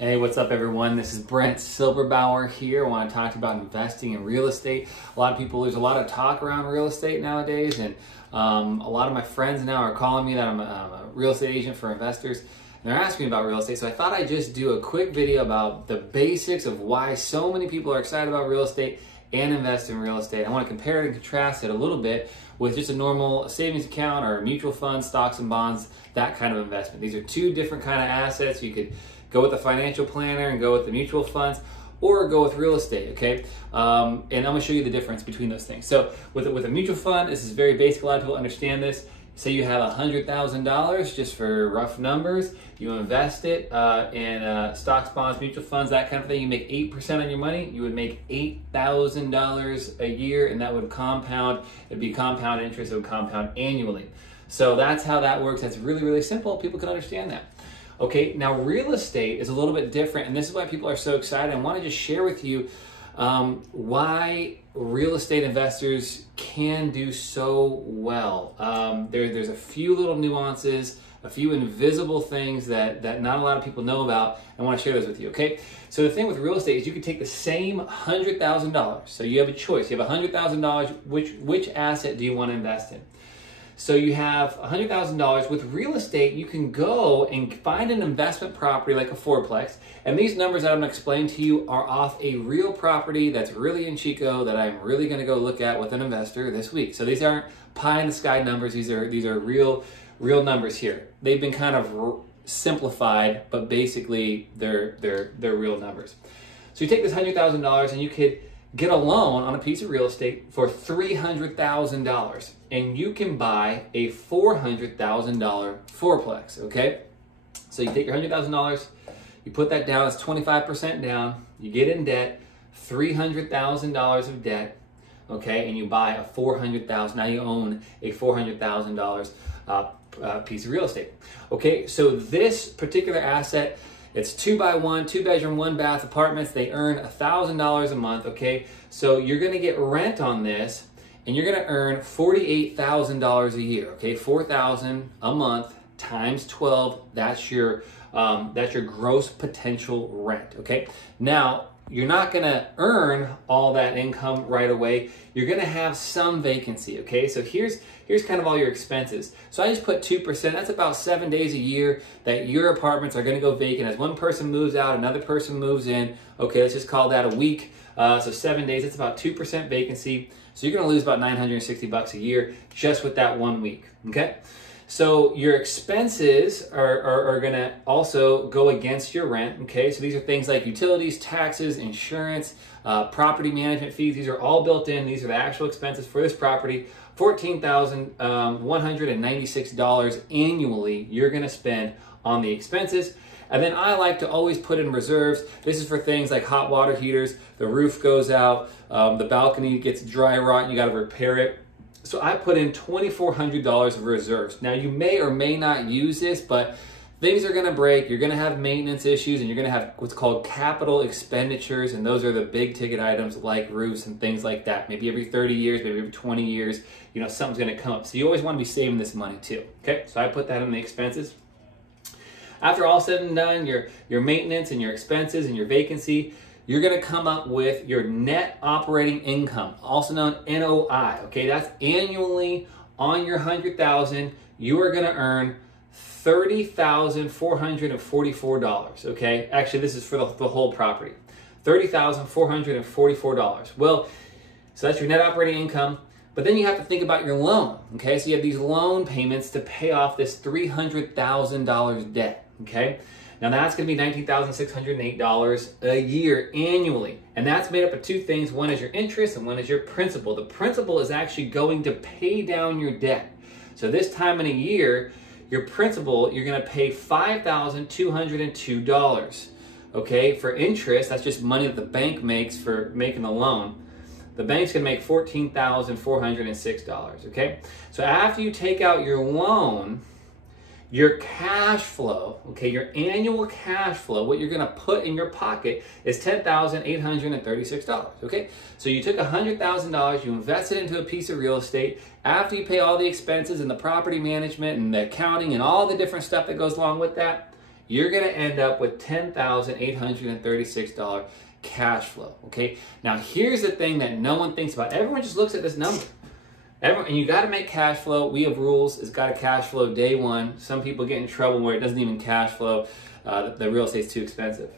Hey, what's up everyone? This is Brent Silberbauer here. I want to talk to you about investing in real estate. There's a lot of talk around real estate nowadays, and a lot of my friends now are calling me that I'm a real estate agent for investors, and they're asking me about real estate. So I thought I'd just do a quick video about the basics of why so many people are excited about real estate and invest in real estate. I want to compare it and contrast it a little bit with just a normal savings account or mutual fund, stocks and bonds, that kind of investment. These are two different kind of assets. You could go with the financial planner and go with the mutual funds, or go with real estate, okay? And I'm gonna show you the difference between those things. So with a mutual fund, this is very basic. A lot of people understand this. Say you have $100,000, just for rough numbers. You invest it in stocks, bonds, mutual funds, that kind of thing. You make 8% on your money. You would make $8,000 a year, and that would compound. It'd be compound interest. It would compound annually. So that's how that works. That's really, really simple. People can understand that. Okay, now real estate is a little bit different, and this is why people are so excited. I want to just share with you why real estate investors can do so well. There's a few little nuances, a few invisible things that not a lot of people know about. I want to share those with you, okay? So the thing with real estate is you can take the same $100,000. So you have a choice. You have $100,000. Which asset do you want to invest in? So you have $100,000. With real estate, you can go and find an investment property like a fourplex. And these numbers that I'm going to explain to you are off a real property that's really in Chico that I'm really going to go look at with an investor this week. So these aren't pie in the sky numbers. These are real numbers here. They've been kind of simplified, but basically they're real numbers. So you take this $100,000 and you could get a loan on a piece of real estate for $300,000, and you can buy a $400,000 fourplex, okay? So you take your $100,000, you put that down, it's 25% down, you get in debt, $300,000 of debt, okay, and you buy a $400,000, now you own a $400,000 piece of real estate. Okay, so this particular asset, it's 2x1, 2-bedroom, 1-bath apartments. They earn $1,000 a month, okay? So you're gonna get rent on this, and you're gonna earn $48,000 a year, okay? $4,000 a month times 12, that's your gross potential rent, okay? Now, you're not gonna earn all that income right away. You're gonna have some vacancy, okay? So here's kind of all your expenses. So I just put 2%, that's about 7 days a year that your apartments are gonna go vacant. As one person moves out, another person moves in. Okay, let's just call that a week. So 7 days, that's about 2% vacancy. So you're gonna lose about $960 a year just with that 1 week, okay? So your expenses are gonna also go against your rent, okay? So these are things like utilities, taxes, insurance, property management fees. These are all built in. These are the actual expenses for this property. $14,196 annually you're gonna spend on the expenses. And then I like to always put in reserves. This is for things like hot water heaters, the roof goes out, the balcony gets dry rot, you gotta repair it. So I put in $2,400 of reserves. Now you may or may not use this, but things are gonna break, you're gonna have maintenance issues, and you're gonna have what's called capital expenditures, and those are the big ticket items like roofs and things like that. Maybe every 30 years, maybe every 20 years, you know, something's gonna come up. So you always wanna be saving this money too, okay? So I put that in the expenses. After all said and done, your maintenance and your expenses and your vacancy, you're gonna come up with your net operating income, also known NOI, okay? That's annually on your $100,000, you are gonna earn $30,444, okay? Actually, this is for the whole property. $30,444. Well, so that's your net operating income, but then you have to think about your loan, okay? So you have these loan payments to pay off this $300,000 debt, okay? Now that's gonna be $19,608 a year annually. And that's made up of two things. One is your interest and one is your principal. The principal is actually going to pay down your debt. So this time in a year, your principal, you're gonna pay $5,202, okay? For interest, that's just money that the bank makes for making the loan. The bank's gonna make $14,406, okay? So after you take out your loan, your cash flow, okay, your annual cash flow, what you're gonna put in your pocket is $10,836, okay? So you took $100,000, you invested into a piece of real estate. After you pay all the expenses and the property management and the accounting and all the different stuff that goes along with that, you're going to end up with $10,836 cash flow, okay? Now, here's the thing that no one thinks about. Everyone just looks at this number. And you got to make cash flow. We have rules. It's got to cash flow day one. Some people get in trouble where it doesn't even cash flow. The real estate's too expensive.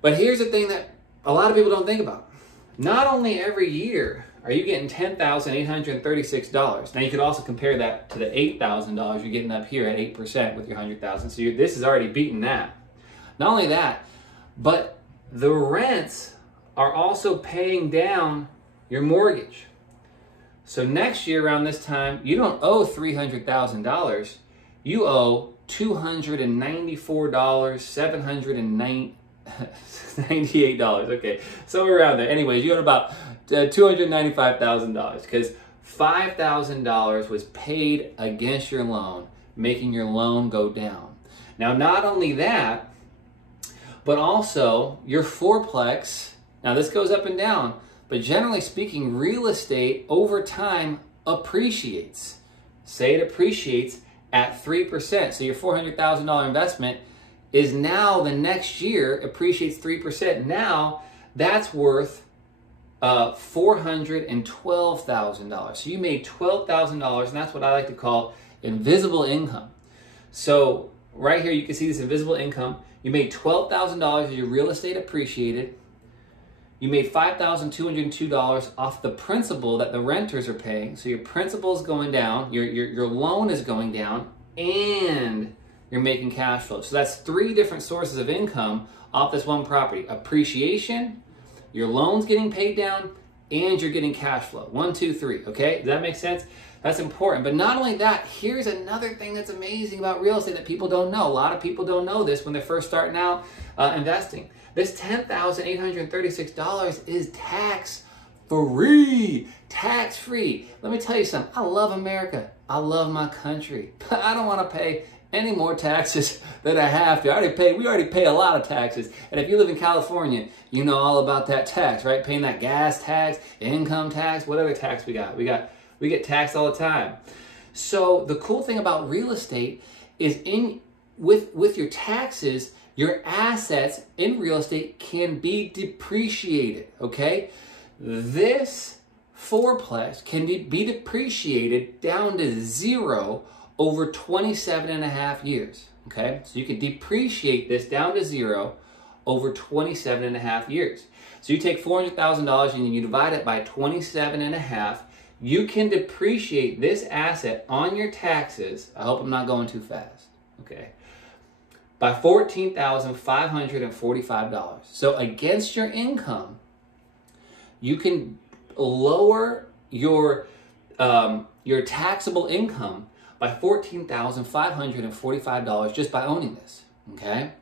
But here's the thing that a lot of people don't think about. Not only every year are you getting $10,836. Now you could also compare that to the $8,000 you're getting up here at 8% with your $100,000. So this is already beating that. Not only that, but the rents are also paying down your mortgage. So next year around this time, you don't owe $300,000. You owe $294,798. Okay, somewhere around there. Anyways, you owe about $295,000 because $5,000 was paid against your loan, making your loan go down. Now, not only that, but also your fourplex. Now, this goes up and down, but generally speaking, real estate over time appreciates. Say it appreciates at 3%. So your $400,000 investment is now the next year appreciates 3%. Now that's worth $412,000. So you made $12,000, and that's what I like to call invisible income. So right here you can see this invisible income. You made $12,000 as your real estate appreciated. You made $5,202 off the principal that the renters are paying. So your principal is going down, your loan is going down, and you're making cash flow. So that's three different sources of income off this one property. Appreciation, your loan's getting paid down, and you're getting cash flow. 1, 2, 3, okay? Does that make sense? That's important. But not only that, here's another thing that's amazing about real estate that people don't know. A lot of people don't know this when they're first starting out investing. This $10,836 is tax-free. Tax-free. Let me tell you something. I love America. I love my country. But I don't want to pay any more taxes than I have to. We already pay a lot of taxes. And if you live in California, you know all about that tax, right? Paying that gas tax, income tax, what other tax we got? We get taxed all the time. So the cool thing about real estate is with your taxes, your assets in real estate can be depreciated, okay? This fourplex can be depreciated down to 0 over 27 and a half years, okay? So you can depreciate this down to 0 over 27 and a half years. So you take $400,000 and you divide it by 27 and a half, you can depreciate this asset on your taxes, I hope I'm not going too fast, okay, by $14,545. So against your income, you can lower your taxable income by $14,545 just by owning this, okay?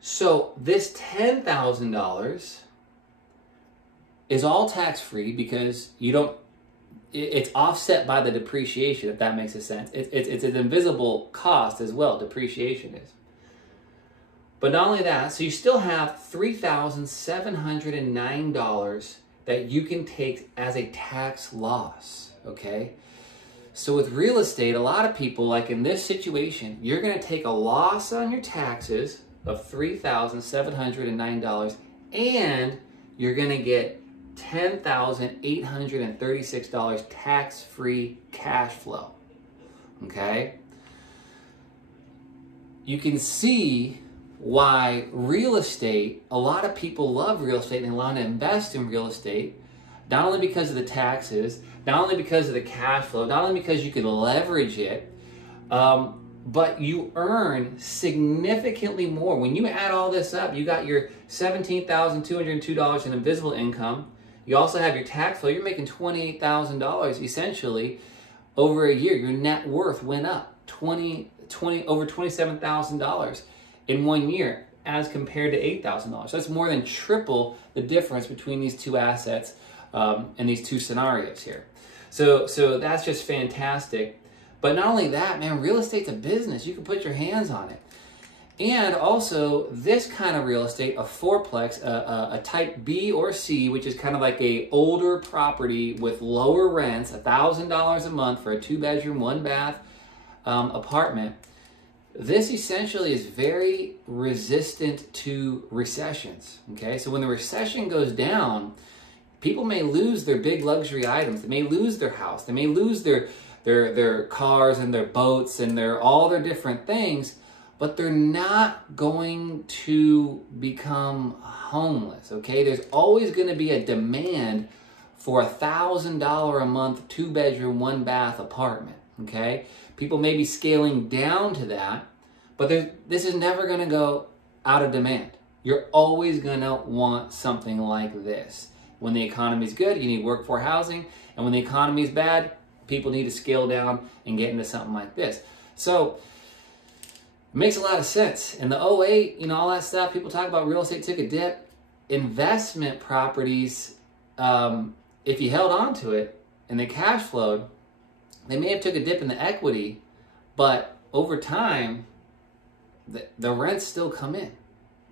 So this $10,000 is all tax-free because it's offset by the depreciation, if that makes a sense. It's an invisible cost as well, depreciation is. But not only that, so you still have $3,709 that you can take as a tax loss, okay? So with real estate, a lot of people, like in this situation, you're gonna take a loss on your taxes of $3,709 and you're gonna get $10,836 tax-free cash flow, okay? You can see why real estate, a lot of people love real estate and they want to invest in real estate, not only because of the taxes, not only because of the cash flow, not only because you can leverage it, but you earn significantly more. When you add all this up, you got your $17,202 in invisible income. You also have your tax flow. You're making $28,000 essentially over a year. Your net worth went up over $27,000 in 1 year as compared to $8,000. So that's more than triple the difference between these two assets and these two scenarios here. So that's just fantastic. But not only that, man, real estate's a business. You can put your hands on it. And also, this kind of real estate, a fourplex, a type B or C, which is kind of like a older property with lower rents, $1,000 a month for a 2-bedroom, 1-bath apartment. this essentially is very resistant to recessions, okay? So when the recession goes down, people may lose their big luxury items. They may lose their house. They may lose their cars and their boats and all their different things, but they're not going to become homeless, okay? There's always going to be a demand for $1,000 a month, 2-bedroom, 1-bath apartment, okay? People may be scaling down to that, but this is never going to go out of demand. You're always going to want something like this. When the economy is good, you need workforce housing, and when the economy is bad, people need to scale down and get into something like this. So it makes a lot of sense. In the 08, all that stuff, people talk about real estate took a dip. Investment properties, if you held on to it and they cash flowed, they may have took a dip in the equity, but over time, the rents still come in.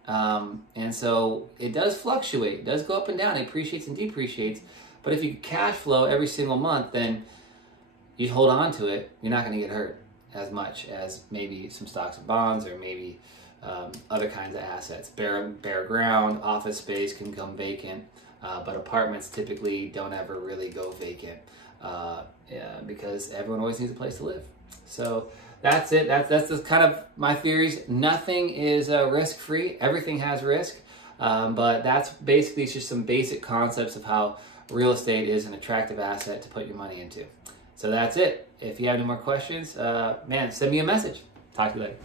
And so it does fluctuate, it does go up and down, it appreciates and depreciates. But if you cash flow every single month, then you hold on to it, you're not going to get hurt as much as maybe some stocks and bonds, or maybe other kinds of assets. Bare ground, office space can come vacant, but apartments typically don't ever really go vacant because everyone always needs a place to live. So that's it. That's just kind of my theories. Nothing is risk-free. Everything has risk, but that's basically just some basic concepts of how real estate is an attractive asset to put your money into. So that's it. If you have any more questions, man, send me a message. Talk to you later.